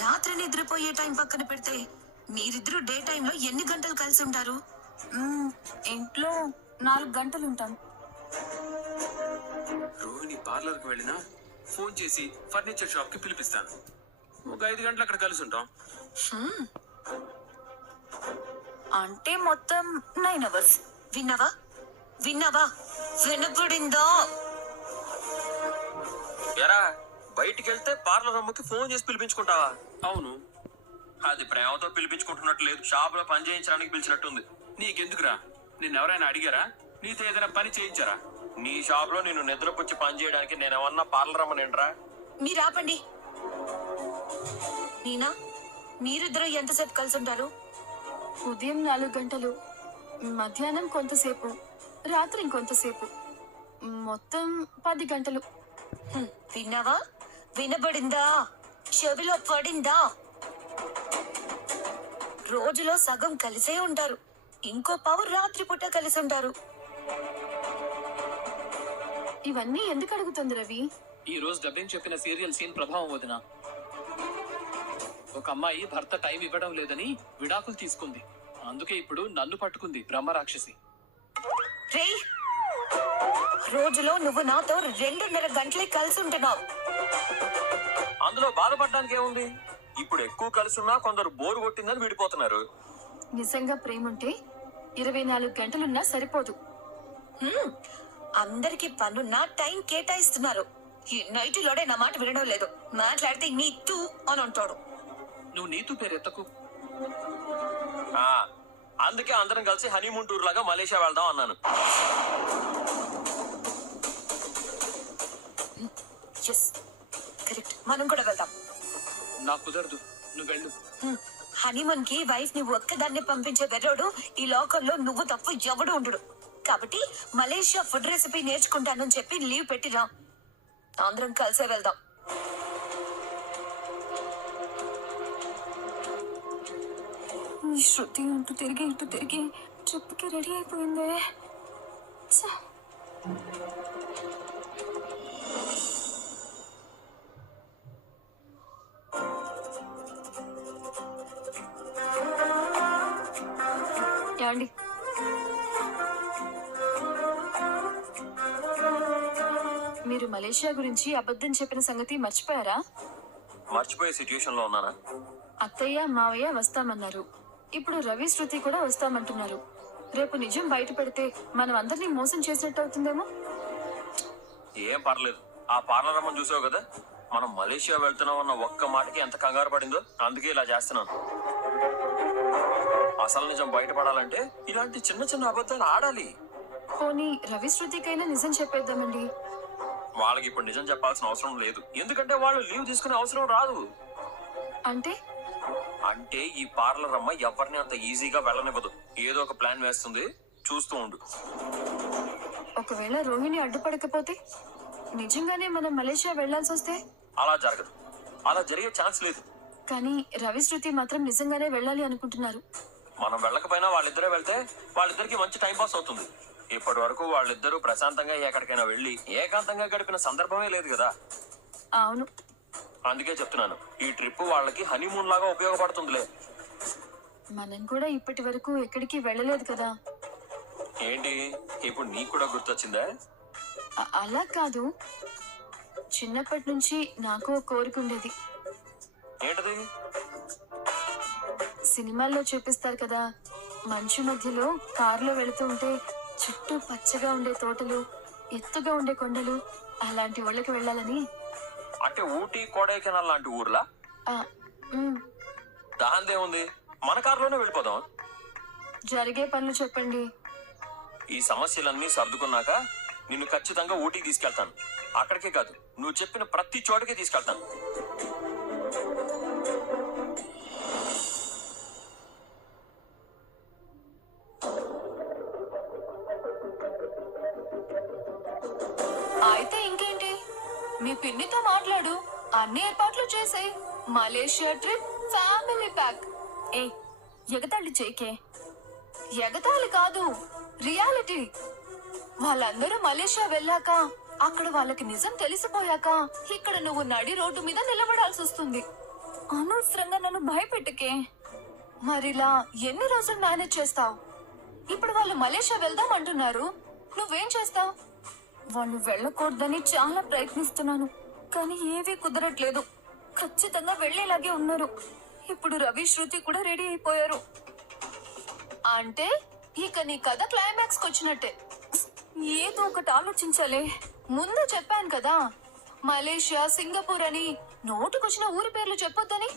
రాత్రి నిద్రపోయే టైం పక్కన పెడితే మీరిద్దరూ డే టైంలో ఎన్ని గంటలు కలిసి ఉంటారు? ఇంట్లో 4 గంటలు ఉంటాం. రోహిణి పార్లర్ కి వెళ్ళినా ఫోన్ చేసి ఫర్నిచర్ షాప్ కి పిలిపిస్తాను. ఒక 5 గంటలు అక్కడ కలిసి ఉంటాం. అంటే మొత్తం 9 అవర్స్. విన్నావా విన్నావా వినపడిందా? ఎరా బయటికి వెళ్తే పార్లర్ అమ్మకి ఫోన్ చేసి పిలిపించుకుంటావా? అవును, అది ప్రేమతో పిలిపించుకుంటున్నట్టు లేదు, షాప్ లో పని చేయించడానికి పిలిచినట్టుంది. నీకెందుకురా? నిన్నెవరైనా అడిగారా? నీతో ఏదైనా పని చేయించారా? నీ షాప్ లో నిన్ను నిద్రపుచ్చి పని చేయడానికి నేనేమన్నా పార్లర్ అమ్మనేంట్రా? మీరు ఆపండి. నీనా, మీరిద్దరూ ఎంతసేపు కలిసి ఉంటారు? ఉదయం 4 గంటలు, మధ్యాహ్నం కొంతసేపు, రాత్రి ఇంకొంతసేపు, మొత్తం 10 గంటలు. విన్నావా? వినబడిందా? చెవిలో పడిందా? రోజులో సగం కలిసే ఉంటారు, ఇంకో పవర్ రాత్రి పూట కలిసి ఉంటారు. ఇవన్నీ ఎందుకు అడుగుతుంది రవి? ఈ రోజు డబ్బింగ్ చెప్పిన సీరియల్ సీన్ ప్రభావం వదిన. ఒక అమ్మాయి భర్త టైం ఇవ్వడం లేదని విడాకులు తీసుకుంది. అందుకే ఇప్పుడు నన్ను పట్టుకుంది బ్రహ్మరాక్షసి. రేయ్, రోజులో నువ్వు నాతో 2.5 గంటలే కలిసి ఉంటున్నావు. అందులో బాధపడడానికి ఏముంది? ఇప్పుడు ఎక్కువ కలుసున్నా కొందరు బోరు కొట్టిందని విడిపోతున్నారు. నిజంగా ప్రేముంటే 24 గంటలున్నా సరిపోదు. అందరికి పనున్నా టైం కేటాయిస్తున్నారు. ఈ నైటులోడే నా మాట వినడం లేదు. మాట్లాడితే నీ తూ అని అంటాడు. నువ్వు నీతు పేరెత్తకు. ఆ, అందుకే అందరం కలిసి హనీమూన్ టూర్ లాగా మలేషియా వెళ్దాం అన్నాను. కరెక్ట్, మనం కూడా వెళ్దాం. నాకు కుదరదు, నువ్వు వెళ్ళు. హనీమూన్ కి వైఫ్ ని ఒక్కదాన్ని పంపించే వెర్రోడు ఈ లోకంలో నువ్వు తప్ప ఎవడు ఉండడు. కాబట్టి మలేషియా ఫుడ్ రెసిపీ నేర్చుకుంటానని చెప్పి లీవ్ పెట్టిరా. అందరం కలిసే వెళ్దాం. శృతి ఇటు తిరిగి ట్రిప్కి రెడీ అయిపోయిందే. ఏమండి, మీరు మలేషియా గురించి అబద్ధం చెప్పిన సంగతి మర్చిపోయారా? మర్చిపోయే సిచ్యుయేషన్ లో ఉన్నానా? అత్తయ్య మావయ్య వస్తామన్నారు. ఇప్పుడు రవి శృతి కూడా వస్తామంటున్నారు. రేపు నిజం బయట పెడితే మనం అందరినీ మోసం చేసినట్టు అవుతుందేమో. ఏం పర్లేదు, ఆ పార్లర్ అమ్మని చూసావు కదా, మనం మలేషియా వెళ్తున్నాం అన్న ఒక్క మాటకి ఎంత కంగారు పడిందో. అందుకే ఇలా చేస్తున్నాను. అసలు నిజం బయటపడాలంటే ఇలాంటి చిన్న చిన్న అబద్ధాలు ఆడాలి. పోనీ రవి శృతికైనా నిజం చెప్పేద్దామండి. వాళ్ళకి ఇప్పుడు నిజం చెప్పాల్సిన అవసరం లేదు, ఎందుకంటే వాళ్ళు లీవ్ తీసుకునే అవసరం రాదు. అంటే ఈ పార్లర్ అమ్మ ఎవరిని అంత ఈజీగా వెళ్ళనివ్వదు. ఏదో ఒక ప్లాన్ వేస్తుంది, చూస్తూ ఉండు. ఒకవేళ రోహిణి అడ్డుపడకపోతే, నిజంగానే మనం మలేషియా వెళ్లాల్సి వస్తే? అలా జరగదు, అలా జరిగే ఛాన్స్ లేదు. కానీ రవి శృతి మాత్రం నిజంగానే వెళ్ళాలి అనుకుంటున్నారు. మనం వెళ్ళకపోయినా వాళ్ళిద్దరే వెళ్తే వాళ్ళిద్దరికి మంచి టైం పాస్ అవుతుంది. ఇప్పటి వరకు వాళ్ళిద్దరూ ప్రశాంతంగా ఎక్కడికైనా వెళ్ళి ఏకాంతంగా గడిపిన సందర్భమే లేదు కదా. అవును, అందుకే చెప్తున్నాను, ఈ ట్రిప్ వాళ్ళకి హనీమూన్ లాగా ఉపయోగపడుతుందిలే. మనం కూడా ఇప్పటి వరకు ఎక్కడికి వెళ్ళలేదు కదా. ఏంటి ఇప్పుడు నీకు కూడా గుర్తొచ్చిందా? అలా కాదు, చిన్నప్పటి నుంచి నాకు కోరిక ఉండేది. ఏంటది? సినిమాల్లో చూపిస్తారు కదా, మంచు మధ్యలో కారులో వెళుతూ ఉంటే చుట్టూ పచ్చగా ఉండే తోటలు, ఎత్తుగా ఉండే కొండలు, అలాంటి ఊళ్ళకి వెళ్ళాలని. అంటే ఊటీ, కొడైకెనాల్ లాంటి ఊర్లా? దాందే ఉంది, మన కారులోనే వెళ్ళిపోదాం. జరిగే పనులు చెప్పండి. ఈ సమస్యలన్నీ సర్దుకున్నాక నిన్ను ఖచ్చితంగా ఊటీకి తీసుకెళ్తాను. అక్కడికే కాదు, నువ్వు చెప్పిన ప్రతి చోటకి తీసుకెళ్తాను. అయితే ఇంకేంటి, మీ పిన్నితో మాట్లాడు, అన్ని ఏర్పాట్లు చేసే మలేషియా ట్రిప్ ఫ్యామిలీ ప్యాక్. ఏ ఎగతాళి చేయకే. ఎగతాళి కాదు, రియాలిటీ. వాళ్ళందరూ మలేషియా వెళ్ళాక, అక్కడ వాళ్ళకి నిజం తెలిసిపోయాక ఇక్కడ నువ్వు నడి రోడ్డు మీద నిలబడాల్సి వస్తుంది. అనవసరంగా నన్ను భయపెట్టకే. మరిలా ఎన్ని రోజులు మేనేజ్ చేస్తావు? ఇప్పుడు వాళ్ళు మలేషియా వెళ్దాం అంటున్నారు, నువ్వేం చేస్తావు? వాళ్ళు వెళ్ళకూడదని చాలా ప్రయత్నిస్తున్నాను, కానీ ఏవీ కుదరట్లేదు. ఖచ్చితంగా వెళ్లేలాగే ఉన్నారు. ఇప్పుడు రవి, శృతి కూడా రెడీ అయిపోయారు. అంటే ఇక నీ కథ క్లైమాక్స్ కి వచ్చినట్టే. ఏదో ఒకటి ఆలోచించాలే. ముందు చెప్పాను కదా, మలేషియా, సింగపూర్ అని నోటుకొచ్చిన ఊరి పేర్లు చెప్పొద్దని.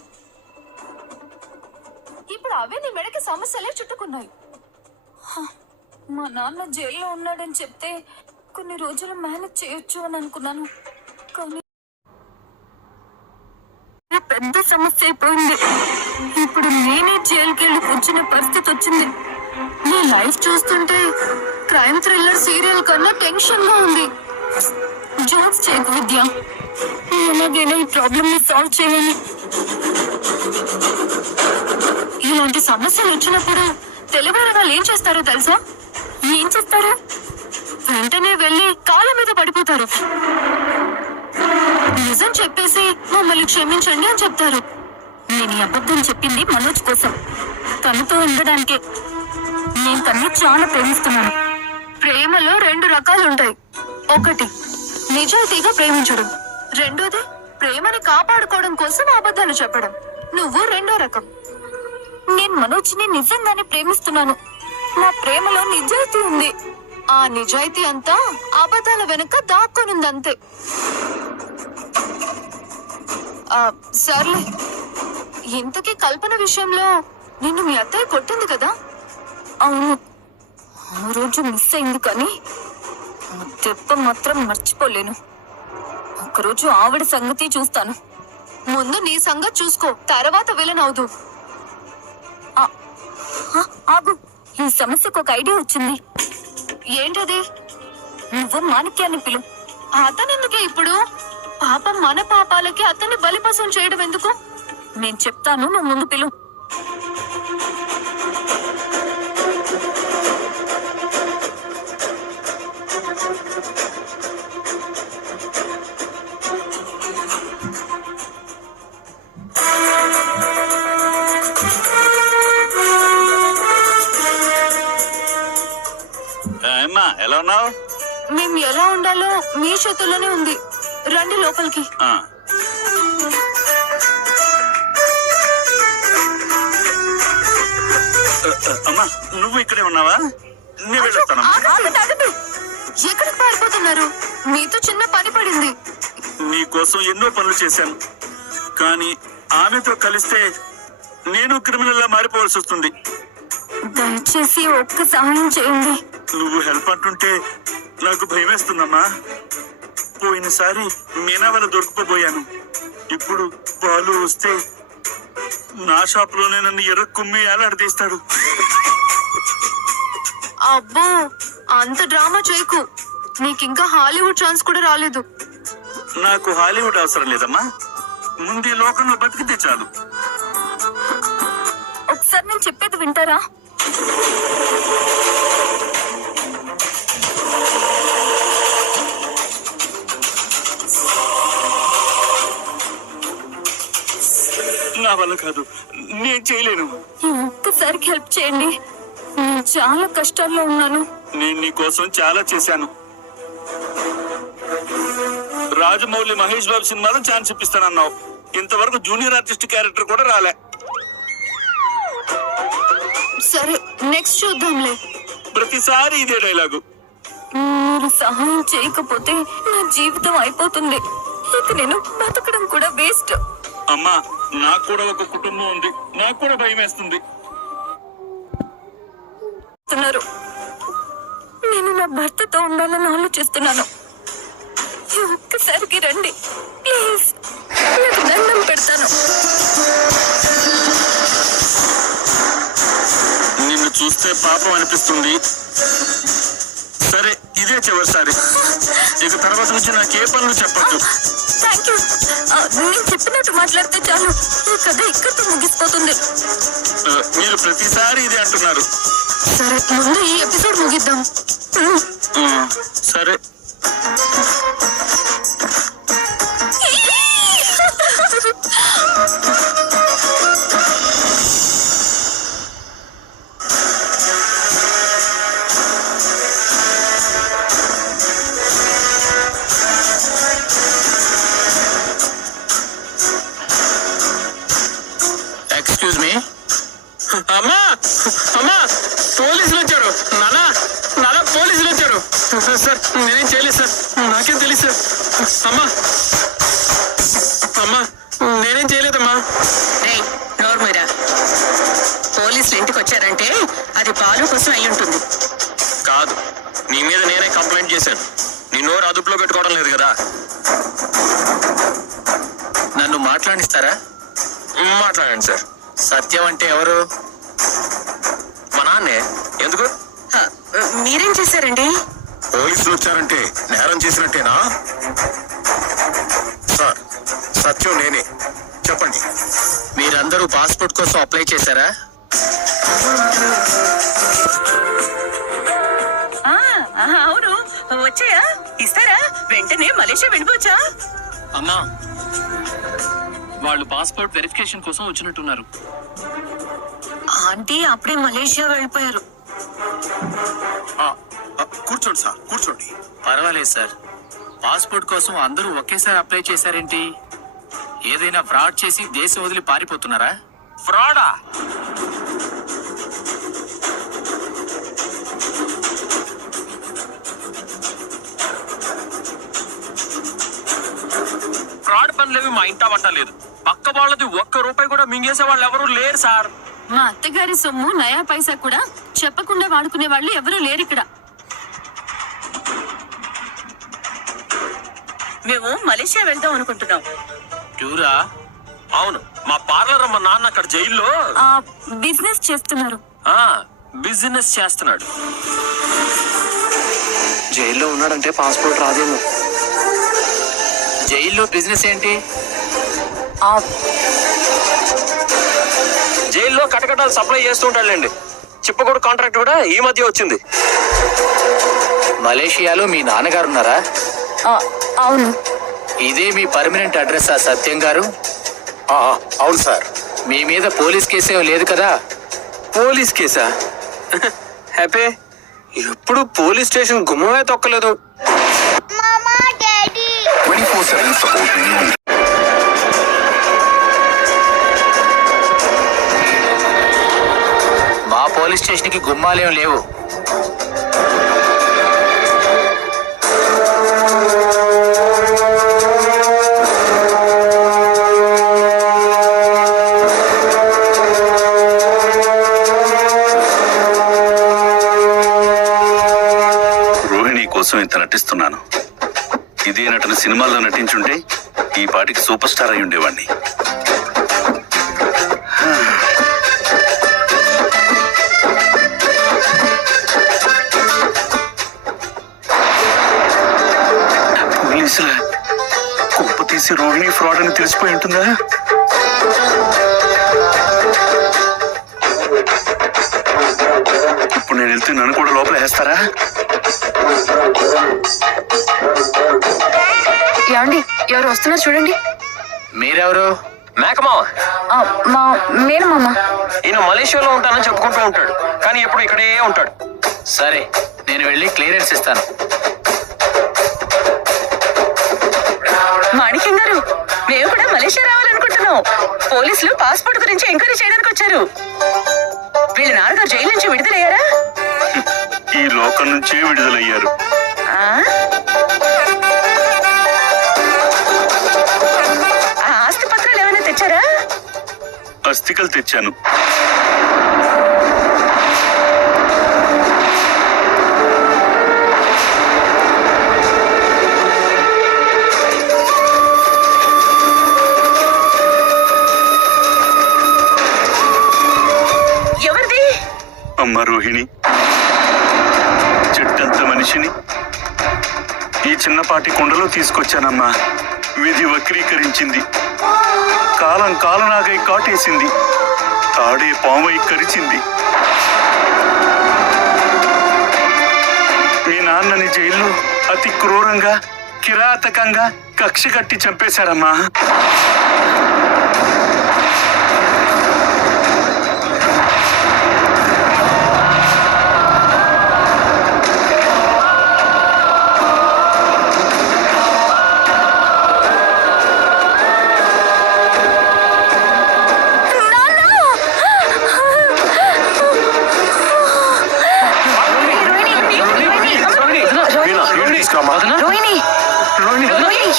ఇప్పుడు అవే నీ మెడకి సమస్యలే చుట్టుకున్నాయి. మా నాన్న జైల్లో ఉన్నాడని చెప్తే కొన్ని రోజులు మేనేజ్ చేయొచ్చు అని అనుకున్నాను, కానీ పెద్ద సమస్య అయిపోయింది. ఇప్పుడు నేనే జైలుకి వెళ్ళి కూర్చునే పరిస్థితి వచ్చింది. నీ లైఫ్ చూస్తుంటే క్రైమ్ థ్రిల్లర్ సీరియల్ కన్నా టెన్షన్ గా ఉంది. జోక్స్ చేయకు విద్య, ఎలాగైనా ఈ ప్రాబ్లమ్ ని సాల్వ్ చేయాలి. ఇలాంటి సమస్యలు వచ్చినప్పుడు తెలివైన వాళ్ళు ఏం చేస్తారో తెలుసా? ఏం చేస్తారు? వెంటనే వెళ్ళి కాళ్ళ మీద పడిపోతారు. నిజం చెప్పేసి మమ్మల్ని క్షమించండి అని చెప్తారు. నేను ఈ అబద్ధం చెప్పింది మనోజ్ కోసం, తనతో ఉండడానికే. నేను తన్ని చాలా ప్రేమిస్తున్నాను. ప్రేమలో 2 రకాలు ఉంటాయి. ఒకటి నిజాయితీగా ప్రేమించడం, రెండోది ప్రేమని కాపాడుకోవడం కోసం అబద్ధాలు చెప్పడం. నువ్వు రెండో రకం. నేను మనోజ్ని నిజంగానే ప్రేమిస్తున్నాను. నా ప్రేమలో నిజాయితీ ఉంది. ఆ నిజాయితీ అంతా అబద్ధాల వెనుక దాక్కునుందంతే. సర్లే, ఇంతకీ కల్పన విషయంలో నిన్ను మీ అత్తయ్య కొట్టింది కదా? అవును, ఆ రోజు మిస్ అయింది, కానీ దెబ్బ మాత్రం మర్చిపోలేను. ఒకరోజు ఆవిడ సంగతి చూస్తాను. ముందు నీ సంగతి చూసుకో, తర్వాత విలన్ అవుదు. ఆగు, ఈ సమస్యకు ఒక ఐడియా వచ్చింది. ఏంటది? నువ్వు మాణిక్యాన్ని పిలు. అతనెందుకే ఇప్పుడు? పాపం మన పాపాలకి అతన్ని బలిపశం చేయడం ఎందుకు? నేను చెప్తాను, నువ్వు ముందు పిలు. ఎలా ఉన్నావు? మేము ఎలా ఉండాలో మీ చేతుల్లోనే ఉంది. రండి లోపలికి. అమ్మా, నువ్వు ఇక్కడే ఉన్నావా? నేను వెళ్ళొస్తాను. ఎక్కడికి పారిపోతున్నారు? మీతో చిన్న పని పడింది. నీ కోసం ఎన్నో పనులు చేశాను, కానీ ఆమెతో కలిస్తే నేను క్రిమినల్ లా మారిపోవాల్సి వస్తుంది. దయచేసి ఒక్క సహాయం చేయండి. నువ్వు హెల్ప్ అంటుంటే నాకు భయం వేస్తుందమ్మా. పోయినసారి మీనా వల్ల దొరికిపోయాను. ఇప్పుడు బాలు వస్తే నా షాప్ లోనే నన్ను ఎర్ర కుమ్మి ఏలాడదీస్తాడు. అబ్బో, అంత డ్రామా చేయకు. నీకింకా హాలీవుడ్ ఛాన్స్ కూడా రాలేదు. నాకు హాలీవుడ్ అవసరం లేదమ్మా, ముందు ఈ లోకంలో బతికితే చాలు. ఒకసారి నేను చెప్పేది వింటారా? నా వల్ల కాదు, నేను చేయలేను. ఒక్కసారికి హెల్ప్ చేయండి, నేను చాలా కష్టాల్లో ఉన్నాను. నేను నీ కోసం చాలా చేశాను. రాజమౌళి, మహేష్ బాబు సినిమాలో ఛాన్స్ ఇప్పిస్తానన్నావు. ఇంతవరకు జూనియర్ ఆర్టిస్ట్ క్యారెక్టర్ కూడా రాలే. సరే, నెక్స్ట్ చూద్దాంలే. ప్రతిసారి ఇదే డైలాగు. మీరు సహాయం చేయకపోతే నా జీవితం అయిపోతుంది. ఇక నేను బతకడం కూడా వేస్ట్. అమ్మా, నాకు కూడా ఒక కుటుంబం ఉంది, నాకు కూడా భయం వేస్తుంది. నేను నా భర్తతో ఉండాలని ఆలోచిస్తున్నాను. ఒక్కసారికి రండి ప్లీజ్, నాకు దండం పెడతాను. నిన్ను చూస్తే పాపం అనిపిస్తుంది. సరే, ఇదే చివరిసారి. ఇక తర్వాత నుంచి నాకే పనులు చెప్పద్దు. Thank you. నేను చెప్పినట్టు మాట్లాడితే చాలు, ఈ కథ ఇక్కడితో ముగిసిపోతుంది. మీరు ప్రతిసారి ఇదే అంటున్నారు. సరే, ముందు ఈ ఎపిసోడ్ ముగిద్దాం. సరే. సార్ నేనేం చేయలేదు సార్, నాకేం తెలియదు సార్. అమ్మా అమ్మా నేనేం చేయలేదమ్మా. రేయ్ నోర్మీరా, పోలీసులు ఇంటికి వచ్చారంటే అది బాలు కోసం అయి ఉంటుంది. కాదు, నీ మీద నేనే కంప్లైంట్ చేశాను. నీ నోరు అదుపులో పెట్టుకోవడం లేదు కదా. నన్ను మాట్లాడిస్తారా? మాట్లాడండి సార్. సత్యం అంటే ఎవరు? మా నాన్నే. ఎందుకు? హ, మీరేం చేశారండి? పోలీసులు వచ్చారంటే నేరం చేసినట్టేనా? సార్, సత్యం నేనే. చెప్పండి. మీరందరూ పాస్పోర్ట్ కోసం అప్లై చేశారా? అవును, వచ్చాయా? ఇస్తారా? వెంటనే మలేషియా వెళ్ళిపోవచ్చా? అమ్మా, వాళ్ళు పాస్పోర్ట్ వెరిఫికేషన్ కోసం వచ్చినట్టున్నారు. ఆంటీ అప్పుడే మలేషియా వెళ్ళిపోయారు. కూర్చోండి సార్, కూర్చోండి. పర్వాలేదు సార్. పాస్పోర్ట్ కోసం అందరూ ఒకేసారి అప్లై చేశారేంటి? ఏదైనా ఫ్రాడ్ చేసి దేశం వదిలి పారిపోతున్నారా? ఫ్రాడా? ఫ్రాడ్ పనులేవి మా ఇంట పట్టలేదు. పక్క వాళ్ళది ఒక్క రూపాయి కూడా మింగేసే వాళ్ళు ఎవరు లేరు సార్. మా అత్తగారి సొమ్ము నయా పైసా కూడా చెప్పకుండా వాడుకునే వాళ్ళు ఎవరూ లేరు ఇక్కడ. మేము మలేషియా వెళ్దాం అనుకుంటున్నాం. టూరా? అవును, మా పార్లర్ మా నాన్న అక్కడ జైల్లో బిజినెస్ చేస్తున్నారు. బిజినెస్ చేస్తున్నాడు. జైల్లో ఉన్నాడంటే పాస్పోర్ట్ రాదేమో. జైల్లో బిజినెస్ ఏంటి? జైల్లో కటకటాలు సప్లై చేస్తూ ఉంటాడులేండి. చిప్పకూడు కాంట్రాక్ట్ కూడా ఈ మధ్య వచ్చింది. మలేషియాలో మీ నాన్నగారు ఉన్నారా? అవును. ఇదే మీ పర్మనెంట్ అడ్రస్సా సత్యం గారు? అవును సార్. మీ మీద పోలీస్ కేసేం లేదు కదా? పోలీస్ కేసా? హ్యాపీ, ఎప్పుడు పోలీస్ స్టేషన్ గుమ్మమే తొక్కలేదు. 24/7 సపోర్ట్. మా పోలీస్ స్టేషన్ కి గుమ్మాలేం లేవు. రోహిణి కోసం ఇంత నటిస్తున్నాను. ఇదే నటన సినిమాల్లో నటించుంటే ఈ పాటికి సూపర్ స్టార్ అయి ఉండేవాడిని. పోలీసుల కుప్ప తీసి రోహిణి ఫ్రాడ్ అని తెలిసిపోయి ఉంటుందా? ఇప్పుడు నేను వెళ్తే నన్ను కూడా లోపల వేస్తారా? ఏమండి, ఎవరు వస్తున్నారు చూడండి. మీరెవరు? మేకమావ. మా మేనమామ. ఈయన మలేషియాలో ఉంటానని చెప్పుకుంటూ ఉంటాడు, కానీ ఎప్పుడు ఇక్కడే ఉంటాడు. సరే, నేను వెళ్ళి క్లియరెన్స్ ఇస్తాను. మాణిక్యం గారు, మేము కూడా మలేషియా రావాలనుకుంటున్నాం. పోలీసులు పాస్పోర్ట్ గురించి ఎంక్వైరీ చేయడానికి వచ్చారు. వీళ్ళ నాన్నగారు జైలు నుంచి విడుదలయ్యారా? ఈ లోకం నుంచే విడుదలయ్యారు. ఆ ఆస్తి పత్రాలు ఏమైనా తెచ్చారా? అస్థికలు తెచ్చాను. ఎవరిది? అమ్మ రోహిణి, చెట్టంత మనిషిని ఈ చిన్నపాటి కొండలో తీసుకొచ్చానమ్మా. విధి వక్రీకరించింది, కాలం కాలనాగై కాటేసింది, తాడే పామై కరిచింది. మీ నాన్నని జైల్లో అతి క్రూరంగా కిరాతకంగా కక్ష కట్టి చంపేశారమ్మా.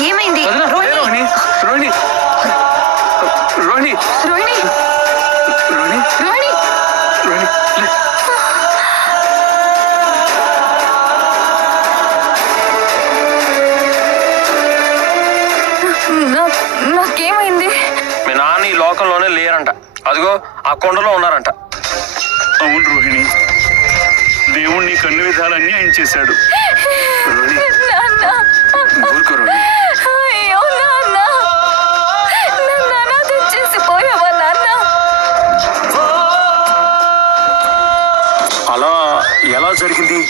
ఏమైంది రోహిణి రోహిణి రోహిణి రోహిణి రోహిణి రోహిణి రోహిణి నాకేమైంది? మీ నాన్న ఈ లోకంలోనే లేరంట. అదిగో ఆ కొండలో ఉన్నారంట. అవును రోహిణి, దేవుడు నీకు అన్ని విధాలు అన్యాయం చేశాడు. రోహిణి నాన్న, ఊరుకో రోహిణి. అయ్యో నాన్న, నన్ను అనాథం చేసిపోయావా నాన్న? అలా ఎలా జరిగింది?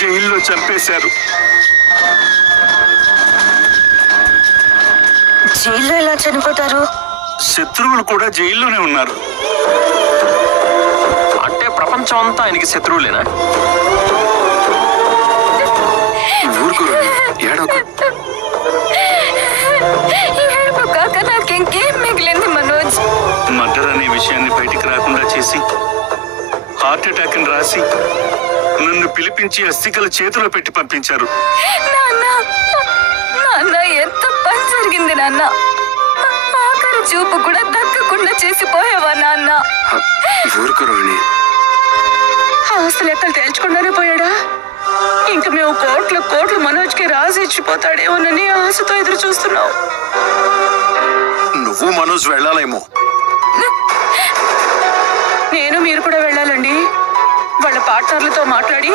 జైల్లో చంపేశారు. జైల్లో ఎలా చనిపోతారు? శత్రువులు కూడా జైల్లోనే ఉన్నారు. అంటే ప్రపంచం అంతా ఆయనకి శత్రువులేనా? ఊరుకో రోహిణి, ఏడవకు. ఏడుపు కాక నాకింకేం మిగిలింది మనోజ్? మర్డర్ అనే విషయాన్ని బయటికి రాకుండా చేసి హార్ట్ అటాక్ అని రాసి నన్ను పిలిపించి అస్థికల చేతిలో పెట్టి పంపించారు. నాన్న, నాన్న ఎంత పని జరిగింది నాన్న. ఆఖరి చూపు కూడా దక్కకుండా చేసిపోయావా నాన్న? ఊరుకో రోహిణి. ఆస్తి లెక్కలు తేల్చకుండానే పోయాడా? ఇంక మేము కోట్లు మనోజ్కి రాసి ఇచ్చిపోతాడేమోనని ఆశతో ఎదురు చూస్తున్నావు. నువ్వు మనోజ్ వెళ్ళాలేమో. నేను మీరు కూడా వెళ్ళాలండి. వాళ్ళ పార్ట్నర్లతో మాట్లాడి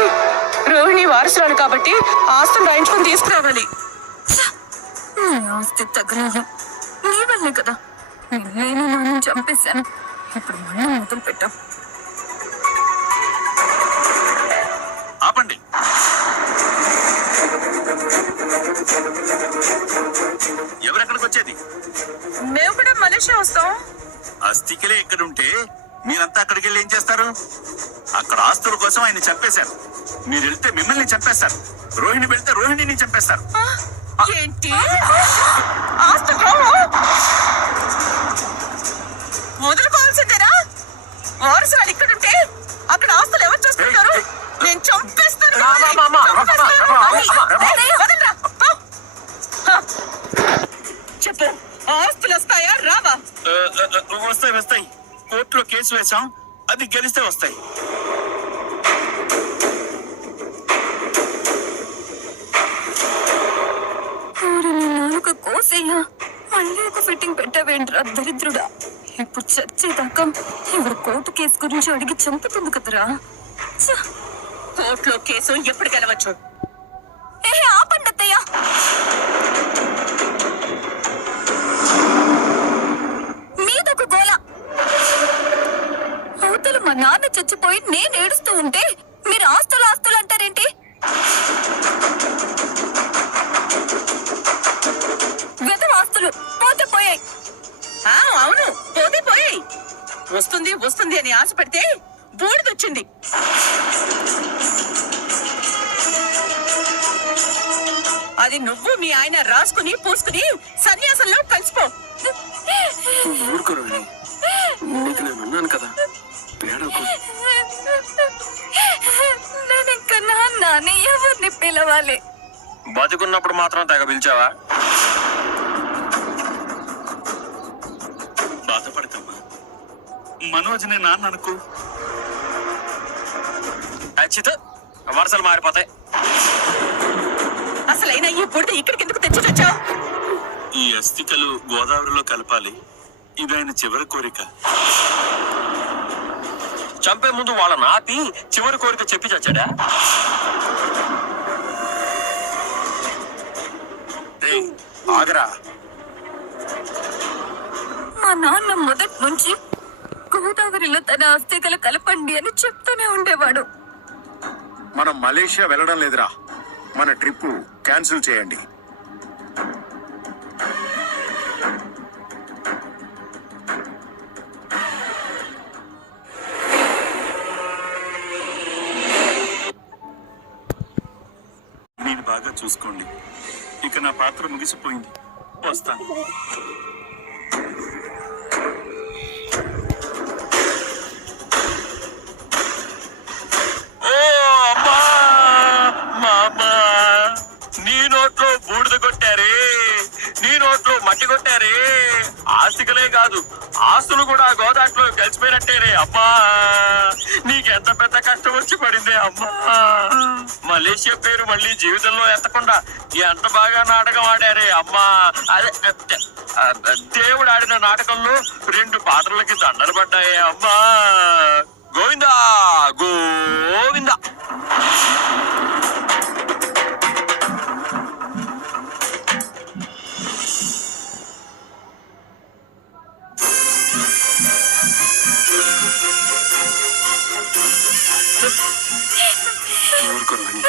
రోహిణి వారసురాలు కాబట్టి ఆస్తులు రాయించుకొని తీసుకురావాలి. ఆస్తి తగ్గలేదు నీ వల్లే కదా. నేను నన్ను చంపేశాను. ఇప్పుడు మళ్ళీ మొదలు పెట్టాం. ఆపండి. ఎవరెక్కడికి వచ్చేది? మేము కూడా మలేషియా వస్తాం. అస్థికలే ఇక్కడుంటే మీరంతా అక్కడికి వెళ్ళి ఏం చేస్తారు? అక్కడ ఆస్తుల కోసం ఆయన చంపేశారు. మీరు వెళ్తే మిమ్మల్ని చంపేస్తారు. రోహిణి వెళ్తే రోహిణిని చంపేస్తారు. ఏంటి వదులుకోవాల్సిందేనా? వారసురాలు ఇక్కడుంటే అక్కడ ఆస్తులు ఎవరు చూస్తున్నారు? నేను చంపేస్తాను. చెప్పు, ఆస్తులు వస్తాయా రావా? వస్తాయి. కోర్టులో కేసు వేశాం, అది గెలిస్తే వస్తాయి. నాలుక కోసయ్యా, మళ్ళీ ఒక ఫిట్టింగ్ పెట్టావేంట్రా దరిద్రుడా. ఇప్పుడు చచ్చేదాకా ఎవరు కోర్టు కేసు గురించి అడిగి చంపుతుంది కదరా. కోర్టులో కేసు ఎప్పుడు గెలవచ్చు? ఆపండి అత్తయ్య. మీదొక గోల. అవతల మా నాన్న చచ్చిపోయి నేను ఏడుస్తూ ఉంటే మీరు ఆస్తులు అంటారేంటి? వెదవ ఆస్తులు పోతే పోయాయి. అవును, పోతే పోయాయి. వస్తుంది అని ఆశ పడితే బూడిదొచ్చింది. అది నువ్వు మీ ఆయన రాసుకుని పూసుకుని సన్యాసంలో కలిసిపో. ఊరుకో రోహిణి, నీకు నేను ఉన్నాను కదా, ఏడవకు. నేను ఇంకా నాన్న అని ఎవరిని పిలవాలి? బతుకున్నప్పుడు మాత్రం తెగ పిలిచావా? బాధపడతామా? మనోజ్ని నాన్న అనుకో. ఖచ్చిత వరుసలు మారిపోతాయి. అసలైన ఈ బుడిద ఇక్కడికి ఎందుకు తెచ్చుకొచ్చావు? ఈ అస్థికలు గోదావరిలో కలపాలి. ఇదైన చివరి కోరిక. చంపే ముందు వాళ్ళని ఆపి చివరి కోరిక చెప్పి చచ్చాడా? ఆగరా. మా నాన్న మొదటి నుంచి గోదావరిలో తన అస్థికలు కలపండి అని చెప్తూనే ఉండేవాడు. మనం మలేషియా వెళ్ళడం లేదురా. మన ట్రిప్ క్యాన్సిల్ చేయండి. నేను బాగా చూసుకోండి. ఇక నా పాత్ర ముగిసిపోయింది. వస్తాను. నీ నోట్లో బూడిద కొట్టారే, నీ నోట్లో మట్టి కొట్టారే. ఆస్తికలే కాదు, ఆస్తులు కూడా గోదాట్లో కలిసిపోయినట్టేనే అమ్మా. నీకెంత పెద్ద కష్టం వచ్చి పడిందే అమ్మా. మలేషియా పేరు మళ్ళీ జీవితంలో ఎత్తకుండా ఎంత బాగా నాటకం ఆడారే అమ్మా. అదే దేవుడు ఆడిన నాటకంలో 2 పాత్రలకి దండలు పడ్డాయే అమ్మా. గోవిందా గోవిందా. ఊరుకో రోహిణి.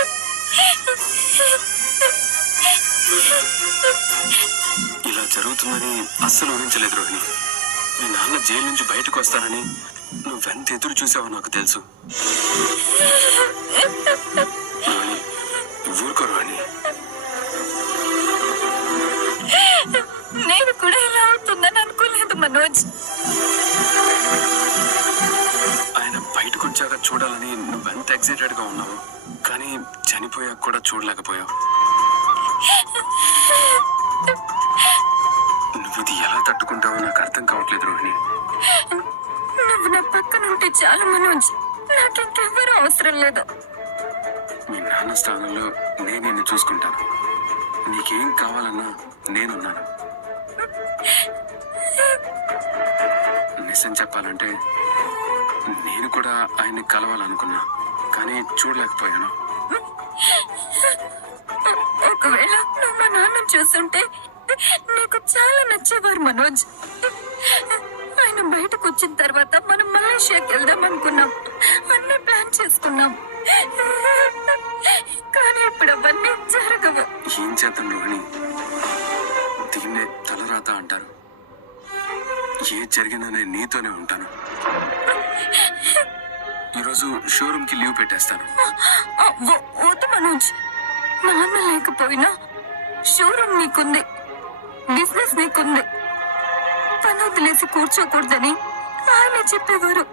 ఇలా జరుగుతుందని అస్సలు ఊహించలేదు రోహిణి. మీ నాన్న జైలు నుంచి బయటకు వస్తానని నువ్వెంత ఎదురు చూసావో నాకు తెలుసు. రోహిణి, ఊరుకో రోహిణి. నేను కూడా ఇలా అవుతుందని అనుకోలేదు మనోజ్. ఆయన బయటకు వచ్చాక చూడాలని నువ్వెంత ఎక్సైటెడ్ గా ఉన్నావు, కానీ చనిపోయాక కూడా చూడలేకపోయావు. నువ్వు ఇది ఎలా తట్టుకుంటావో నాకు అర్థం కావట్లేదు రోహిణి. నువ్వు నా పక్కన ఉంటే చాలు మనోజ్, నాకెవరూ అవసరం లేదు. మీ నాన్న స్థానంలో నేను నిన్ను చూసుకుంటాను. నీకేం కావాలన్నా నేనున్నాను. నిజం చెప్పాలంటే నేను కూడా ఆయన్ని కలవాలనుకున్నా, కానీ చూడలేకపోయాను. ఒకవేళ నువ్వు మా నాన్న చూస్తుంటే నీకు చాలా నచ్చేవారు మనోజ్. ఆయన బయటకు వచ్చిన తర్వాత మనం మలేషియాకి వెళ్దాం అనుకున్నాం, అన్నీ ప్లాన్ చేసుకున్నాం. కానీ ఇప్పుడు అవన్నీ జరగవు. ఏం చేద్దాం రోహిణి, దీన్నే తలరాత అంటారు. ఏ జరిగినా నేను నీతోనే ఉంటాను. ఈరోజు షోరూమ్ కి లీవ్ పెట్టేస్తాను. వద్దు మనోజ్, నాన్న లేకపోయినా షోరూమ్ నీకుంది, బిజినెస్ నీకుంది. పని వదిలేసి కూర్చోకూడదని ఆయన చెప్పేవారు.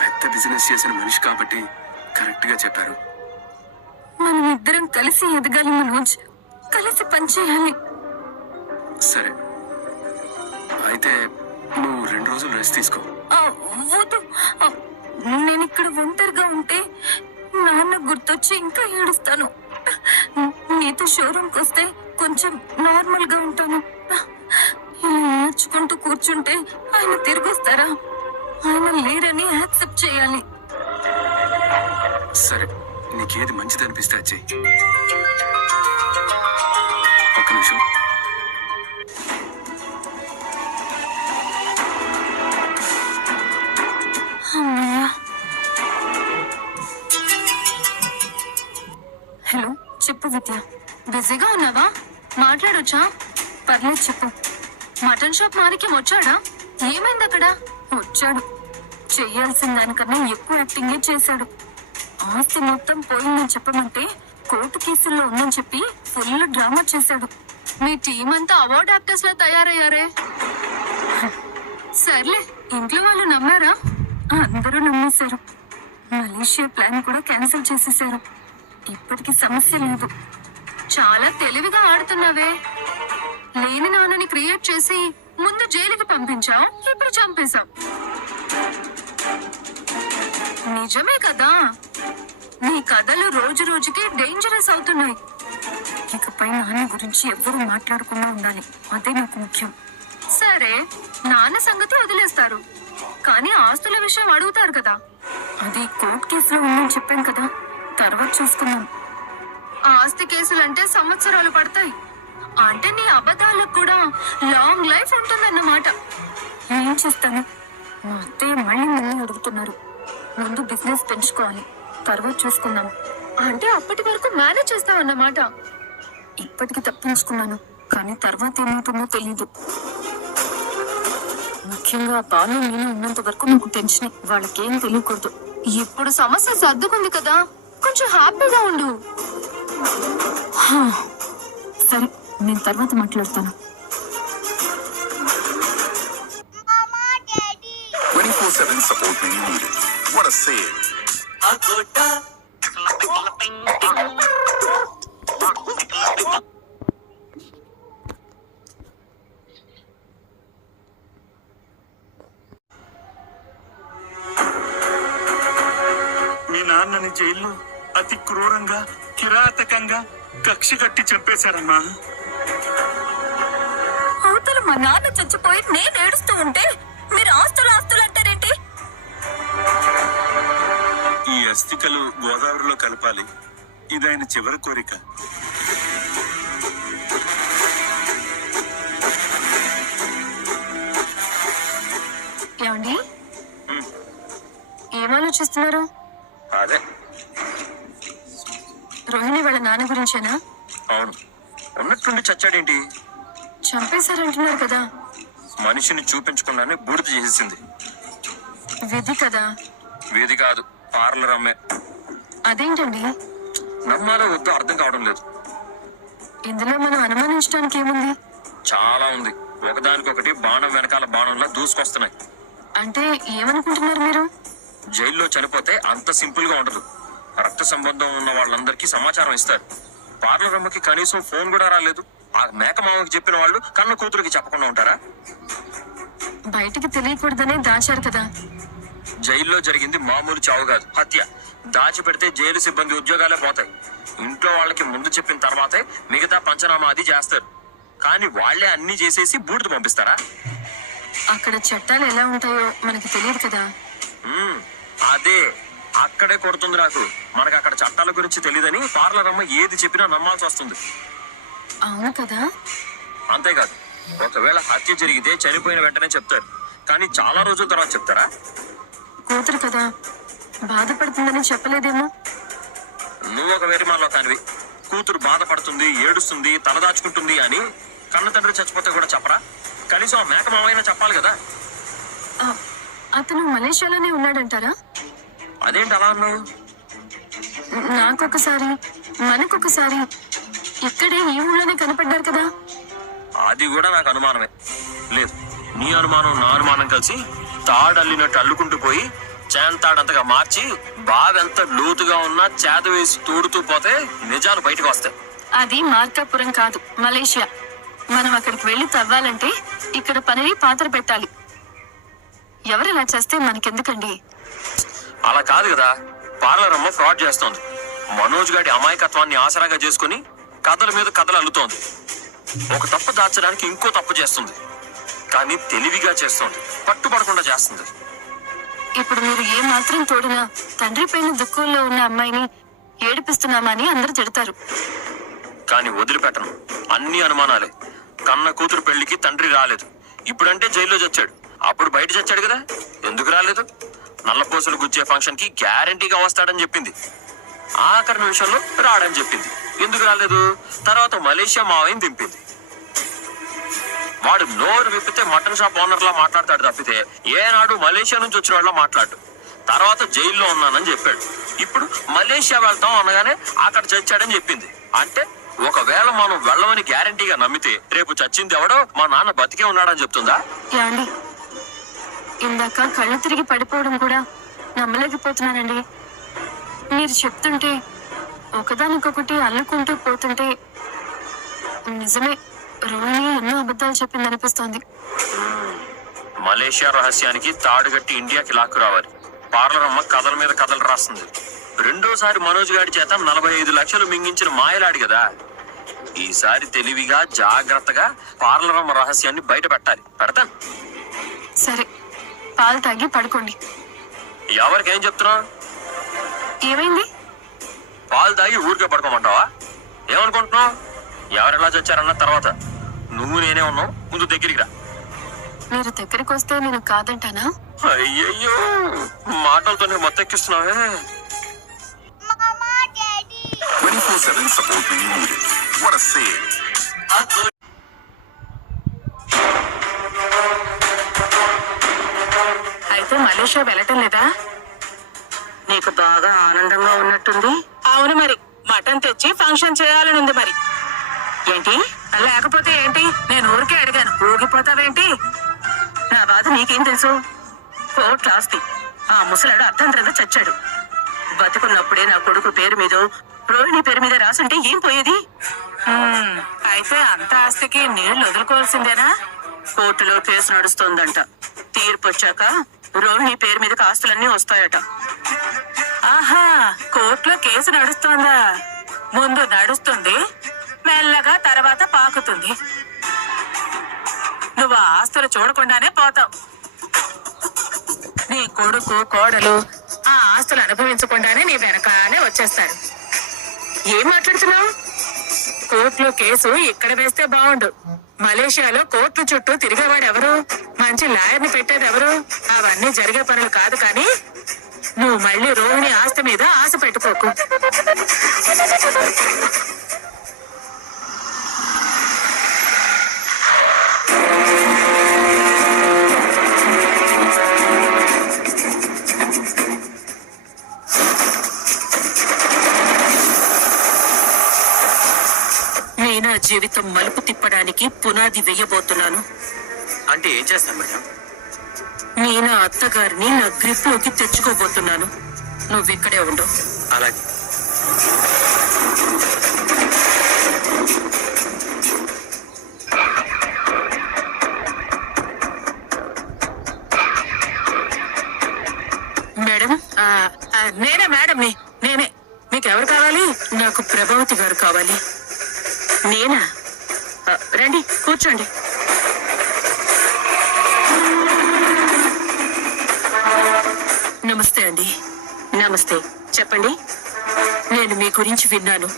పెద్ద బిజినెస్ చేసిన మనిషి కాబట్టి కరెక్ట్ గా చెప్పారు. మనం ఇద్దరం కలిసి ఎదగాలి మనోజ్, కలిసి పనిచేయాలి. సరే, అయితే నువ్వు 2 రోజులు రెస్ట్ తీసుకో. వద్దు, నేను ఇక్కడ ఒంటరిగా ఉంటే నాన్న గుర్తొచ్చి ఇంకా ఏడుస్తాను. నీతో షోరూమ్కి వస్తే కొంచెం నార్మల్ గా ఉంటాను. ఇలా ఏడ్చుకుంటూ కూర్చుంటే ఆయన తిరిగి వస్తారా? ఆయన లేరని యాక్సెప్ట్ చేయాలి. సరే, నీకేది మంచిది అనిపిస్తే అది చెయ్యి. ఒక్క నిమిషం. హలో, చెప్పు విద్య. బిజీగా ఉన్నావా? మాట్లాడొచ్చా? పర్లేదు, చెప్పు. మటన్ షాప్ మారికేం వచ్చాడా? ఏమైంది అక్కడ? వచ్చాడు, చెయ్యాల్సిన దానికన్నా ఎక్కువ యాక్టింగే చేశాడు. ఆస్తి మొత్తం పోయిందని చెప్పమంటే కోర్టు కేసుల్లో ఉందని చెప్పి ఫుల్ డ్రామా చేశాడు. మీ టీం అంతా అవార్డ్ యాక్టర్స్ లా తయారయ్యారే. సర్లే, ఇంట్లో వాళ్ళు నమ్మారా? అందరూ నమ్మేశారు. మలేషియా ప్లాన్ కూడా క్యాన్సిల్ చేసేశారు. ఇప్పటికి సమస్య లేదు. చాలా తెలివిగా ఆడుతున్నావే. లేని నాన్నని క్రియేట్ చేసి ముందు జైలుకి పంపించావు, ఇప్పుడు చంపేశావు. నిజమే కదా, నీ కథలు రోజు రోజుకి డేంజరస్ అవుతున్నాయి. ఇకపై నాన్న గురించి ఎవ్వరూ మాట్లాడకుండా ఉండాలి, అదే నాకు ముఖ్యం. సరే, నాన్న సంగతి వదిలేస్తారు, కానీ ఆస్తుల విషయం అడుగుతారు కదా. అది కోర్టు కేసులో ఉందని చెప్పాను కదా, తర్వాత చూసుకున్నాం. ఆస్తి కేసులంటే సంవత్సరాలు పడతాయి. అంటే నీ అబద్ధాలకు కూడా లాంగ్ లైఫ్ ఉంటుందన్నమాట. ఏం చేస్తాను, మా అత్తయ్య మళ్ళీ అడుగుతున్నారు. ముందు బిజినెస్ పెంచుకోవాలి, తర్వాత చూసుకుందాం. అంటే అప్పటి వరకు మేనేజ్ చేస్తావన్నమాట. ఇప్పటికి తప్పించుకున్నాను, కానీ తర్వాత ఏమవుతుందో తెలీదు. ముఖ్యంగా బాలు నేను ఉన్నంత వరకు నాకు టెన్షన్. వాళ్ళకేం తెలియకూడదు. ఇప్పుడు సమస్య సర్దుకుంది కదా, కొంచెం హ్యాపీగా ఉండు. సరే, నేను తర్వాత మాట్లాడతాను. 24/7 support when you need it. What a save. నాన్నని జైల్లో అతి క్రూరంగా కిరాతకంగా కక్ష కట్టి చంపేశారమ్మా. అవతల మా నాన్న చచ్చిపోయి నేను ఏడుస్తూ ఉంటే మీరు ఆస్తులు ఆస్తులు అంటారేంటి? ఈ అస్థికలు గోదావరిలో కలపాలి. ఇదాయన చివరి కోరిక. ఏమండి, ఏం ఆలోచిస్తున్నారు? అదే రోహిణి వాళ్ళ నాన్న గురించేనా? అవును, ఉన్నట్టుండి చచ్చాడేంటి? చంపేశారంటున్నారు కదా. మనిషిని చూపించకుండానే బూడిద చేసేసింది. విధి కదా. వీధి కాదు, పార్లర్ అమ్మే. అదేంటండి? నమ్మాలో వద్దో అర్థం కావడం లేదు. ఇందులో మనం అనుమానించడానికి ఏముంది? చాలా ఉంది. ఒకదానికొకటి బాణం వెనకాల బాణంలా దూసుకొస్తున్నాయి. అంటే ఏమనుకుంటున్నారు మీరు? జైల్లో చనిపోతే అంత సింపుల్ గా ఉండదు. రక్త సంబంధం ఉన్న వాళ్ళందరికీ సమాచారం ఇస్తారు. పార్లర్ అమ్మకి కనీసం ఫోన్ కూడా రాలేదు. ఆ మేక మామకి చెప్పిన వాళ్ళు కన్న కూతురికి చెప్పకుండా ఉంటారా? బయటికి తెలియకూడదనే దాచారు కదా. జైల్లో జరిగింది మామూలు చావు కాదు, హత్య. దాచిపెడితే జైలు సిబ్బంది ఉద్యోగాలే పోతాయి. ఇంట్లో వాళ్ళకి ముందు చెప్పిన తర్వాతే మిగతా పంచనామా అది చేస్తారు. కానీ వాళ్లే అన్ని చేసేసి బూడిద పంపిస్తారా? అక్కడ చట్టాలు ఎలా ఉంటాయో మనకి తెలియదు కదా. అదే అక్కడే కొడుతుంది నాకు. మనకు అక్కడ చట్టాల గురించి తెలియదని పార్లర్ అమ్మ ఏది చెప్పినా నమ్మాల్సి వస్తుంది. అవును కదా. అంతేకాదు, ఒకవేళ హత్య జరిగితే చనిపోయిన వెంటనే చెప్తారు. కానీ చాలా రోజుల తర్వాత చెప్తారా? కూతురు కదా, బాధపడుతుందని చెప్పలేదేమో. నువ్వు ఒక వేరే మనలో కానివి. కూతురు బాధపడుతుంది, ఏడుస్తుంది, తలదాచుకుంటుంది అని కన్న తండ్రి చచ్చిపోతే కూడా చెప్పరా? కనీసం ఆ మేక మామైనా చెప్పాలి కదా. అతను మలేషియాలోనే ఉన్నాడంటారా? అదేంటి అలా అన్నావు? నాకొకసారి మనకొకసారి ఇక్కడే ఈ ఊళ్ళోనే కనపడ్డారు కదా. అది కూడా నాకు అనుమానమే. లేదు, నీ అనుమానం నా అనుమానం కలిసి తాడల్లినట్టు అల్లుకుంటూ పోయి చేంతాడంతగా మార్చి బావెంత లోతుగా ఉన్నా చేద వేసి తోడుతూ పోతే నిజాలు బయటకు వస్తాయి. అది మార్కాపురం కాదు, మలేషియా. మనం అక్కడికి వెళ్లి తవ్వాలంటే ఇక్కడ పనిని పాత్ర పెట్టాలి. ఎవరెలా చేస్తే మనకెందుకండి? అలా కాదు కదా. పార్లర్ అమ్మ ఫ్రాడ్ చేస్తోంది. మనోజ్ గాడి అమాయకత్వాన్ని ఆసరాగా చేసుకుని కథల మీద కథలు అల్లుతోంది. ఒక తప్పు దాచడానికి ఇంకో తప్పు చేస్తుంది. కానీ తెలివిగా చేస్తోంది, పట్టుబడకుండా చేస్తుంది. ఇప్పుడు మీరు ఏ మాత్రం తోడినా తండ్రి పైన దుఃఖంలో ఉన్న అమ్మాయిని ఏడిపిస్తున్నామని అందరూ తిడతారు. కానీ వదిలిపెట్టను. అన్ని అనుమానాలే. కన్న కూతురు పెళ్లికి తండ్రి రాలేదు. ఇప్పుడంటే జైల్లో చచ్చాడు. అప్పుడు బయట చచ్చాడు కదా, ఎందుకు రాలేదు? నల్లపూసలు గుచ్చే ఫంక్షన్ కి గ్యారంటీగా వస్తాడని చెప్పింది. ఆఖరి నిమిషంలో రాడని చెప్పింది. ఎందుకు రాలేదు? తర్వాత మలేషియా మావయ్యని దింపింది. వాడు నోరు విప్పితే మటన్ షాప్ ఓనర్ లా మాట్లాడతాడు తప్పితే ఏనాడు మలేషియా నుంచి వచ్చిన వాళ్ళ మాట్లాడు. తర్వాత జైల్లో ఉన్నానని చెప్పాడు. ఇప్పుడు మలేషియా వెళ్తాం అనగానే అక్కడ చచ్చాడని చెప్పింది. అంటే ఒకవేళ మనం వెళ్ళమని గ్యారంటీగా నమ్మితే రేపు చచ్చింది ఎవడో మా నాన్న బతికే ఉన్నాడని చెప్తుందా? యాండి, ఇందాక కళ్ళు తిరిగి పడిపోవడం కూడా నమ్మలేకపోతున్నానండి. మీరు చెప్తుంటే ఒకదానికొకటి అల్లుకుంటూ పోతుంటే నిజమే, రోహిణి ఎన్నో అబద్ధాలు చెప్పింది అనిపిస్తోంది. మలేషియా రహస్యానికి తాడుగట్టి ఇండియాకి లాక్కు రావాలి. పార్లర్ అమ్మ కథల మీద కథలు రాస్తుంది. రెండోసారి మనోజ్ గాడి చేత 45 లక్షలు మింగించిన మాయలాడి కదా. ఈసారి తెలివిగా జాగ్రత్తగా పార్లర్ అమ్మ రహస్యాన్ని బయట పెట్టాలి. పెడతాను. సరే, పాలు తాగి పడుకోండి. ఎవరికేం చెప్తున్నావు? ఏమైంది? పాలు తాగి ఊరికే పడుకోమంటావా? ఏమనుకుంటున్నావు? ఎవరెలా చచ్చారన్న తర్వాత నువ్వు నేనే ఉన్నావు. ముందు దగ్గరికి రా. మీరు దగ్గరికి వస్తే నేను కాదంటానా? అయ్యయ్యో, మాటలతోనే మొత్తెక్కిస్తున్నావే. 24/7 support when you need it. What a save. అయితే మలేషియా వెళ్ళటం లేదా? నీకు బాగా ఆనందంగా ఉన్నట్టుంది. అవును, మరి మటన్ తెచ్చి ఫంక్షన్ చేయాలని ఉంది. మరి ఏంటి? లేకపోతే ఏంటి? నేను ఊరికే అడిగాను, ఊగిపోతావేంటి? నా బాధ నీకేం తెలుసు? కోర్టు ఆస్తి. ఆ ముసలాడు అర్థంతరంగా చచ్చాడు. బతుకున్నప్పుడే నా కొడుకు పేరు మీద రోహిణి పేరు మీద రాసుంటే ఏం పోయేది? అయితే అంత ఆస్తికి నీళ్లు వదులుకోవాల్సిందేనా? కోర్టులో కేసు నడుస్తోందంట. తీర్పు వచ్చాక రోహిణి పేరు మీదకి ఆస్తులన్నీ వస్తాయట. ఆహా, కోర్టులో కేసు నడుస్తోందా? ముందు నడుస్తుంది, మెల్లగా తర్వాత పాకుతుంది. నువ్వు ఆ ఆస్తులు చూడకుండానే పోతావు. నీ కొడుకు కోడలు ఆ ఆస్తులు అనుభవించకుండానే నీ వెనకాలే వచ్చేస్తారు. ఏం మాట్లాడుతున్నావు? కోర్టులో కేసు ఇక్కడ వేస్తే బాగుండు. మలేషియాలో కోర్టు చుట్టూ తిరిగేవాడు ఎవరు? మంచి లాయర్ని పెట్టేది ఎవరు? అవన్నీ జరిగే పనులు కాదు. కానీ నువ్వు మళ్ళీ రోహిణి ఆస్తి మీద ఆశ పెట్టుకోకు. మీనా జీవితం మలుపు తిప్పడానికి పునాది వేయబోతున్నాను. అంటే ఏం చేస్తాను మేడం? మీనా అత్తగారిని నా గ్రిప్ లోకి తెచ్చుకోబోతున్నాను. నువ్విక్కడే ఉండు. అలాగే. మేడం, నేనే మేడంని. నేనే. మీకెవరు కావాలి? నాకు ప్రభావతి గారు కావాలి. నేనా? రండి, కూర్చోండి. నమస్తే అండి. నమస్తే. చెప్పండి. నేను మీ గురించి విన్నాను.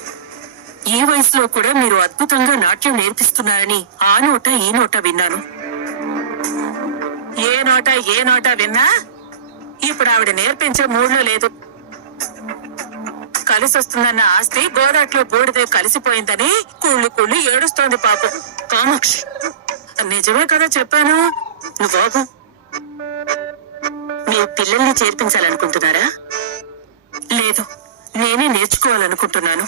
ఈ వయసులో కూడా మీరు అద్భుతంగా నాట్యం నేర్పిస్తున్నారని ఆ నోట ఈ నోట విన్నాను. ఏ నోట విన్నా ఇప్పుడు ఆవిడ నేర్పించే మూడ్లో లేదు. కలిసి వస్తుందన్న ఆస్తి గోదాట్లో బూడిదే కలిసిపోయిందని కుళ్ళు ఏడుస్తోంది పాపం. కామాక్షి, నిజమే కదా చెప్పాను. నువ్వు బాబు, మీ పిల్లల్ని చేర్పించాలనుకుంటున్నారా? లేదు, నేనే నేర్చుకోవాలనుకుంటున్నాను.